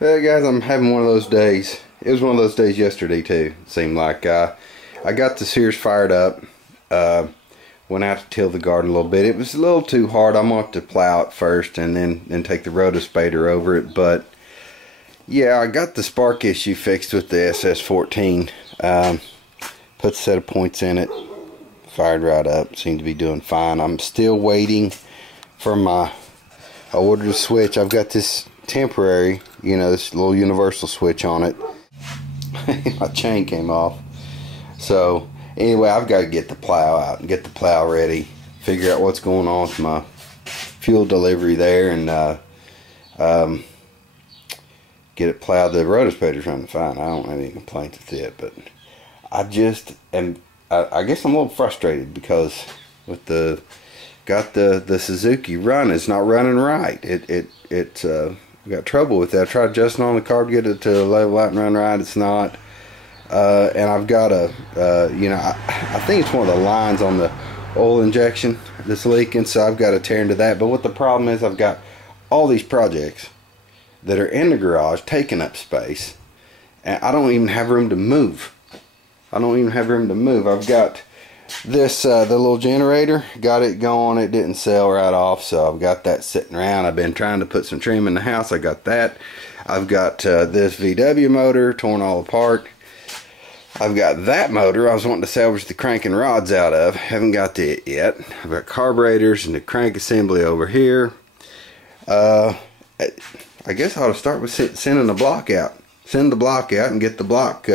Hey guys, I'm having one of those days. It was one of those days yesterday too. It seemed like I got the Sears fired up. Went out to till the garden a little bit. It was a little too hard. I'm going to have to plow it first and then take the rotospader over it. But yeah, I got the spark issue fixed with the SS14. Put a set of points in it. Fired right up. Seemed to be doing fine. I'm still waiting for I ordered a switch. I've got this temporary, you know, this little universal switch on it. My chain came off. So anyway, I've got to get the plow out and get the plow ready, figure out what's going on with my fuel delivery there, and get it plowed. The rotospader's running fine. I don't have any complaints with it, but I just am, I guess I'm a little frustrated because with the Suzuki run, it's not running right. It's got trouble with that. I tried adjusting on the car to get it to level out and run right. It's not. And I've got you know, I think it's one of the lines on the oil injection that's leaking, so I've got to tear into that. But what the problem is, I've got all these projects that are in the garage taking up space, and I don't even have room to move. I've got this, the little generator, got it going. It didn't sell right off, so I've got that sitting around. I've been trying to put some trim in the house. I got that. I've got this VW motor torn all apart. I've got that motor I was wanting to salvage the crank and rods out of. Haven't got that yet. I've got carburetors and the crank assembly over here. I guess I ought to start with sending the block out. Send the block out and get the block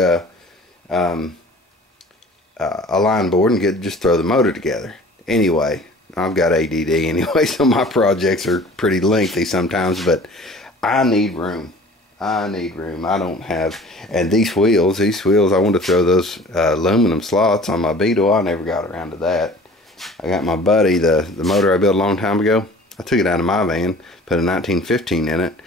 a line board and just throw the motor together. Anyway, I've got ADD anyway, so my projects are pretty lengthy sometimes, but I need room. I don't have, and these wheels, I want to throw those aluminum slots on my Beetle. I never got around to that. I got my buddy, the motor I built a long time ago. I took it out of my van, put a 1915 in it,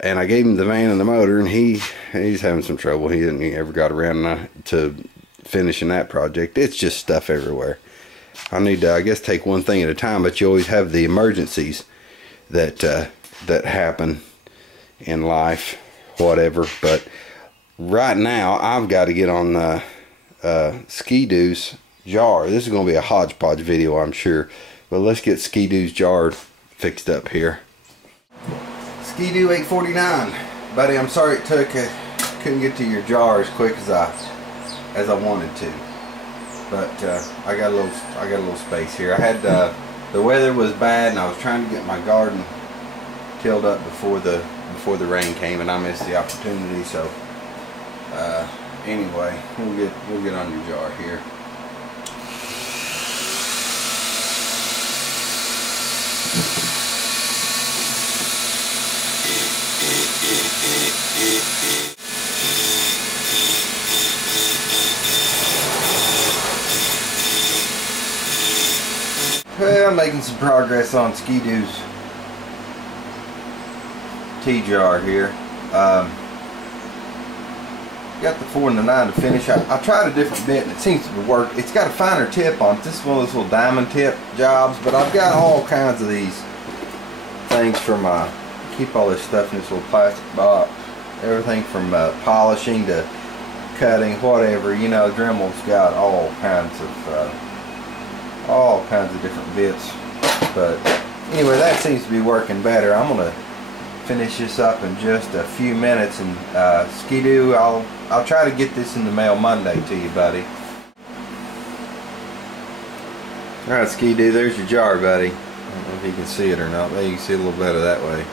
and I gave him the van and the motor, and he's having some trouble. He ever got around to finishing that project. It's just stuff everywhere. I need to, I guess, take one thing at a time, but you always have the emergencies that happen in life, whatever. But right now I've got to get on Skidoo's jar. This is going to be a hodgepodge video, I'm sure, but let's get Skidoo's jar fixed up here. Skidoo849, buddy, I'm sorry it took, couldn't get to your jar as quick as I wanted to, but I got a little space here. I had the weather was bad, and I was trying to get my garden tilled up before the rain came, and I missed the opportunity. So anyway, we'll get on your jar here. Well, I'm making some progress on Skidoo's T-jar here. Got the 4 and the 9 to finish. I tried a different bit and it seems to work. It's got a finer tip on it. This is one of those little diamond tip jobs, but I've got all kinds of these things from keep all this stuff in this little plastic box. Everything from polishing to cutting, whatever. You know, Dremel's got all kinds of different bits. But anyway, that seems to be working better. I'm gonna finish this up in just a few minutes, and Skidoo, I'll try to get this in the mail Monday to you, buddy. Alright, Skidoo, there's your jar, buddy. I don't know if you can see it or not. Maybe you can see a little better that way.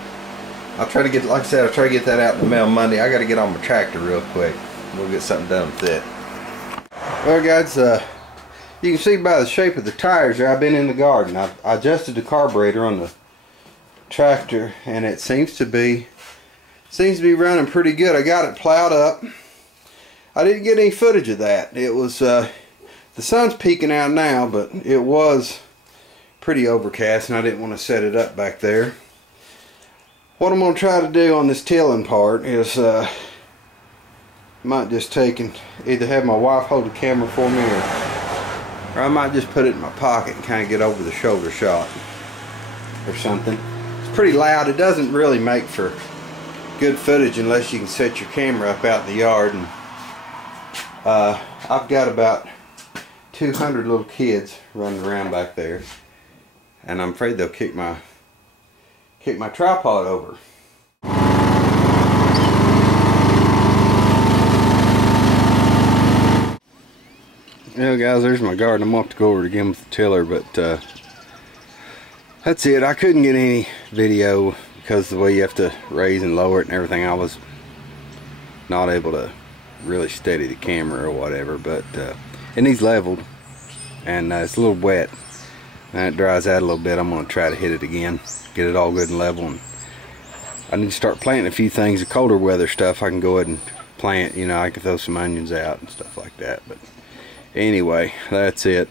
I'll try to get, like I said, I'll try to get that out in the mail Monday. I gotta get on my tractor real quick. We'll get something done with it. Well, guys, you can see by the shape of the tires there, I've been in the garden. I adjusted the carburetor on the tractor, and it seems to be running pretty good. I got it plowed up. I didn't get any footage of that. It was the sun's peeking out now, but it was pretty overcast, and I didn't want to set it up back there. What I'm going to try to do on this tilling part is might just take and either have my wife hold the camera for me, or I might just put it in my pocket and kind of get over the shoulder shot or something. It's pretty loud. It doesn't really make for good footage unless you can set your camera up out in the yard. And I've got about 200 little kids running around back there, and I'm afraid they'll kick my tripod over. Well guys, there's my garden. I'm going to have to go over it again with the tiller, but that's it. I couldn't get any video because of the way you have to raise and lower it and everything. I was not able to really steady the camera or whatever, but it needs leveled, and it's a little wet, and it dries out a little bit. I'm going to try to hit it again, get it all good and level, and I need to start planting a few things. The colder weather stuff I can go ahead and plant, you know. I can throw some onions out and stuff like that. But anyway, that's it.